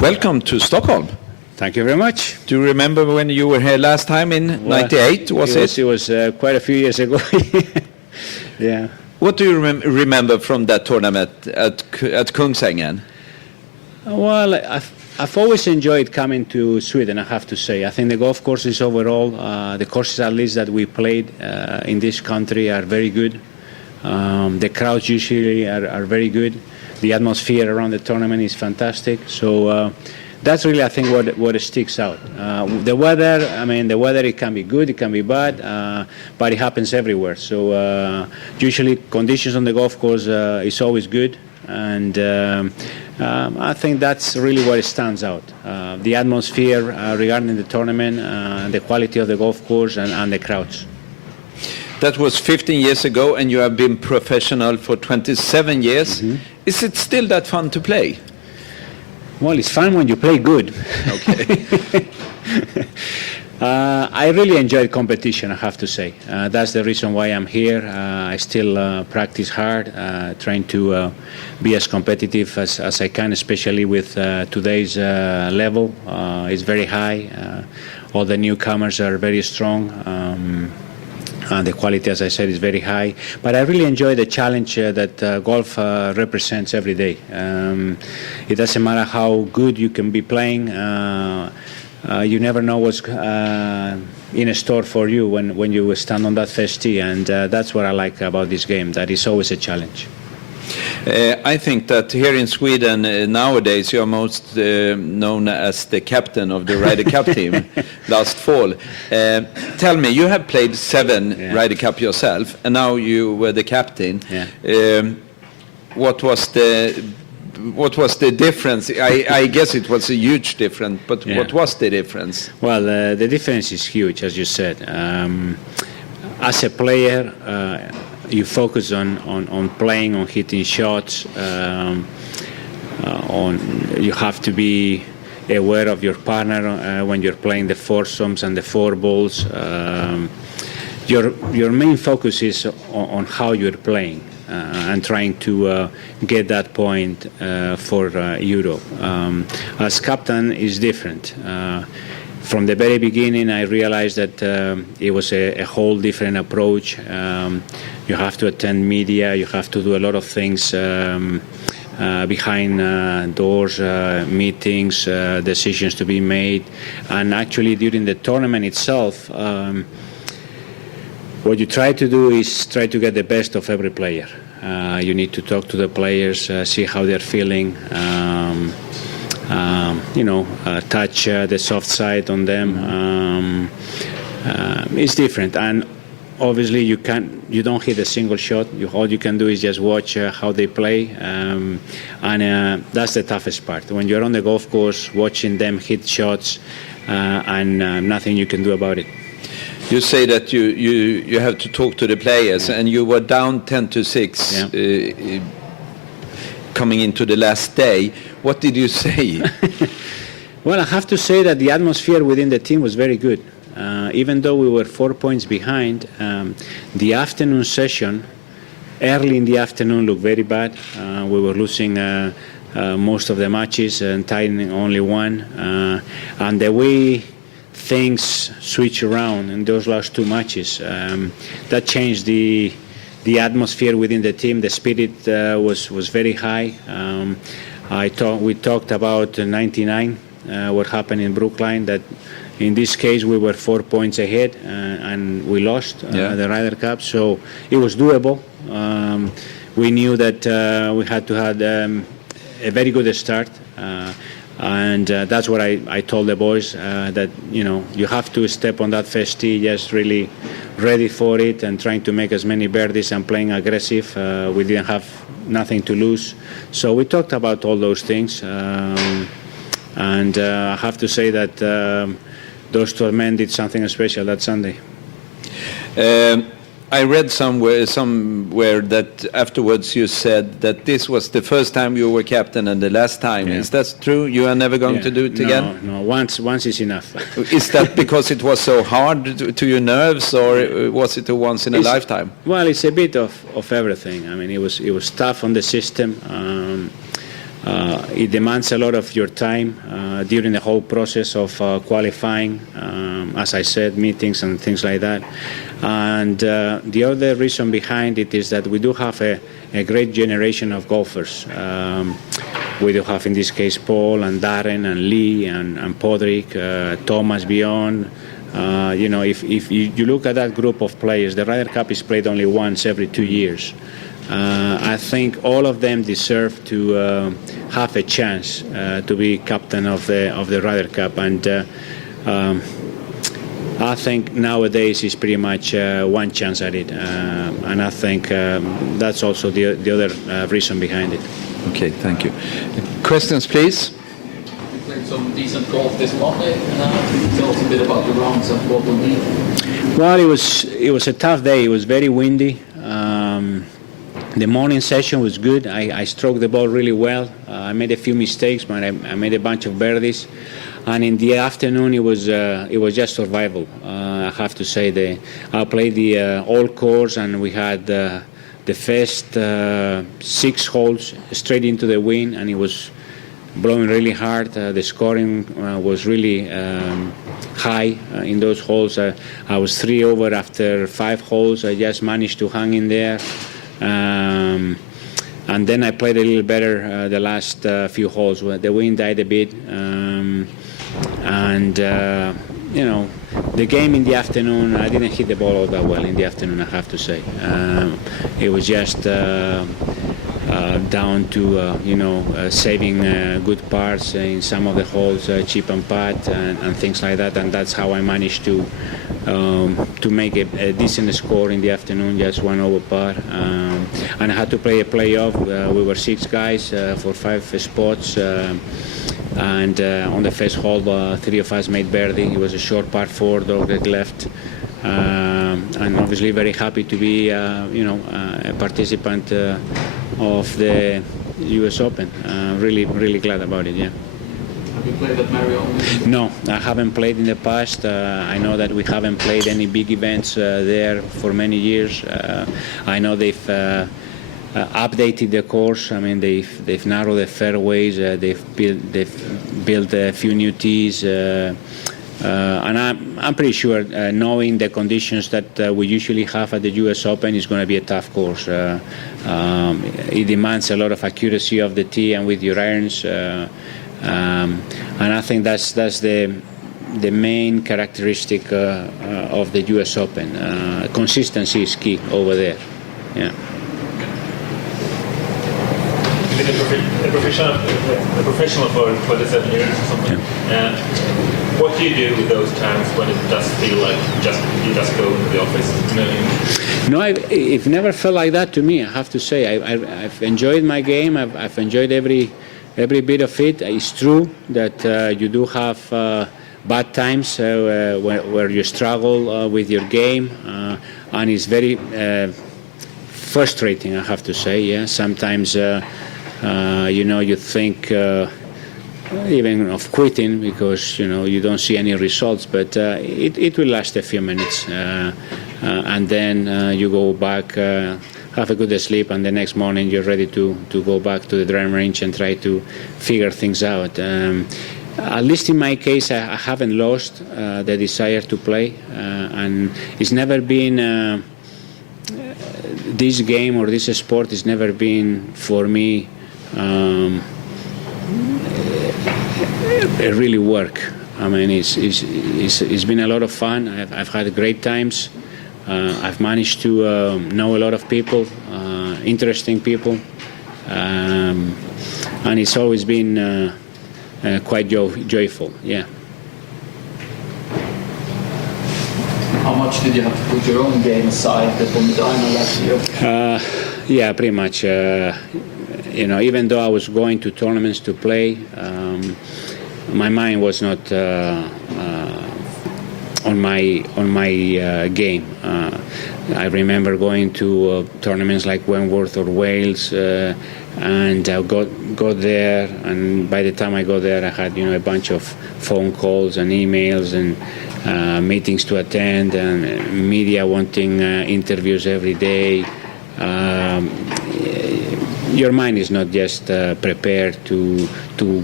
Welcome to Stockholm. Thank you very much. Do you remember when you were here last time in '98? Was it? It was quite a few years ago. Yeah. What do you remember from that tournament at Kungsängen? Well, I've always enjoyed coming to Sweden, I have to say. I think the golf courses overall, the courses at least that we played in this country are very good. The crowds usually are very good. The atmosphere around the tournament is fantastic. So that's really, I think, what sticks out. The weather, the weather, it can be good, it can be bad, but it happens everywhere. So usually conditions on the golf course is always good. And I think that's really what stands out. The atmosphere regarding the tournament, the quality of the golf course, and the crowds. That was 15 years ago, and you have been professional for 27 years. Mm-hmm. Is it still that fun to play? Well, it's fun when you play good. Okay. I really enjoy competition, I have to say. That's the reason why I'm here. I still practice hard, trying to be as competitive as I can, especially with today's level. It's very high. All the newcomers are very strong. The quality, as I said, is very high. But I really enjoy the challenge that golf represents every day. It doesn't matter how good you can be playing. You never know what's in a store for you when you stand on that first tee, and that's what I like about this game, that it's always a challenge. I think that here in Sweden nowadays you are most known as the captain of the Ryder Cup team last fall. Tell me, you have played 7 Ryder Cup yourself, and now you were the captain. Yeah. What was the difference? I guess it was a huge difference, but what was the difference? Well, the difference is huge, as you said. As a player, you focus on playing, on hitting shots. You have to be aware of your partner when you're playing the foursomes and the 4 balls. Your main focus is on how you're playing. And trying to get that point for Europe. As captain is different. From the very beginning, I realized that it was a whole different approach. You have to attend media, you have to do a lot of things behind doors, meetings, decisions to be made. And actually, during the tournament itself, what you try to do is try to get the best of every player. You need to talk to the players, see how they're feeling, touch the soft side on them. It's different, and obviously you don't hit a single shot. All you can do is just watch how they play, and that's the toughest part. When you're on the golf course, watching them hit shots, and nothing you can do about it. You say that you have to talk to the players, and you were down 10-6 coming into the last day. What did you say? Well, I have to say that the atmosphere within the team was very good. Even though we were 4 points behind, the afternoon session, early in the afternoon, looked very bad. We were losing most of the matches and tying only one. And the way things switch around in those last 2 matches, that changed the atmosphere within the team. The spirit was very high. We talked about 99, what happened in Brookline, that in this case we were 4 points ahead and we lost the Ryder Cup, so it was doable. We knew that we had to have a very good start. And that's what I told the boys, that you have to step on that first tee just really ready for it and trying to make as many birdies and playing aggressive. We didn't have nothing to lose, so we talked about all those things, and I have to say that those 12 men did something special that Sunday. I read somewhere that afterwards you said that this was the first time you were captain and the last time. Is that true? You are never going to do it again? No, once is enough. Is that because it was so hard to your nerves, or was it a once in a lifetime? Well, it's a bit of everything. I mean, it was tough on the system. It demands a lot of your time during the whole process of qualifying, as I said, meetings and things like that. And the other reason behind it is that we do have a great generation of golfers. We do have, in this case, Paul and Darren and Lee and Podrick, Thomas beyond. If you look at that group of players, the Ryder Cup is played only once every 2 years. I think all of them deserve to have a chance to be captain of the Ryder Cup, and I think nowadays is pretty much one chance at it, and I think that's also the other reason behind it. Okay, thank you. Questions, please. You played some decent golf this Monday. Tell us a bit about the rounds and what will be. Well, it was a tough day. It was very windy. The morning session was good. I stroked the ball really well. I made a few mistakes, but I made a bunch of birdies. And in the afternoon, it was just survival. I have to say, I played the old course, and we had the first 6 holes straight into the wind, and it was blowing really hard. The scoring was really high in those holes. I was 3 over after 5 holes. I just managed to hang in there. And then I played a little better the last few holes. The wind died a bit, the game in the afternoon, I didn't hit the ball all that well in the afternoon, I have to say. It was just down to saving good parts in some of the holes, chip and putt and things like that, and that's how I managed to make a decent score in the afternoon, just 1 over par. And I had to play a playoff. We were 6 guys for 5 spots. And on the first hole, 3 of us made birdie. It was a short par 4, dog leg left. And obviously very happy to be, a participant of the U.S. Open. Really, really glad about it, yeah. Have you played at Marriott? No, I haven't played in the past. I know that we haven't played any big events there for many years. I know they've updated the course. I mean, they've narrowed the fairways. They've built a few new tees. And I'm pretty sure, knowing the conditions that we usually have at the U.S. Open, is going to be a tough course. It demands a lot of accuracy of the tee and with your irons. And I think that's the main characteristic of the U.S. Open. Consistency is key over there. Yeah. You've been a professional for 27 years or something. Yeah. What do you do with those times when it does feel like you just go to the office? No, it never felt like that to me, I have to say. I've enjoyed my game. I've enjoyed every bit of it. It's true that you do have bad times where you struggle with your game, and it's very frustrating, I have to say. Yeah, sometimes you think even of quitting because you don't see any results, but it will last a few minutes, and then you go back, have a good sleep, and the next morning you're ready to go back to the driving range and try to figure things out. At least in my case, I haven't lost the desire to play, and it's never been this game or this sport has never been for me really work. I mean, it's been a lot of fun. I've had great times. I've managed to know a lot of people, interesting people, and it's always been quite joyful. Yeah. How much did you have to put your own game aside for Medina last year? Yeah, pretty much. Even though I was going to tournaments to play, my mind was not on my game. I remember going to tournaments like Wentworth or Wales, and I got there, and by the time I got there, I had a bunch of phone calls and emails and meetings to attend, and media wanting interviews every day. your mind is not just prepared to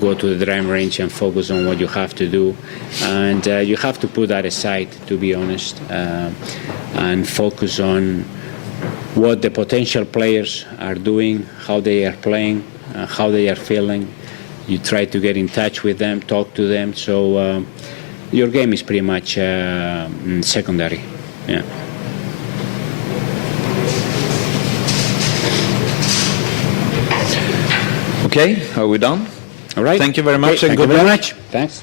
go to the driving range and focus on what you have to do, and you have to put that aside, to be honest, and focus on what the potential players are doing, how they are playing, how they are feeling. You try to get in touch with them, talk to them. So your game is pretty much secondary. Yeah. Okay, are we done? All right. Thank you very much, Okay, and thank you good very luck. much. Thanks.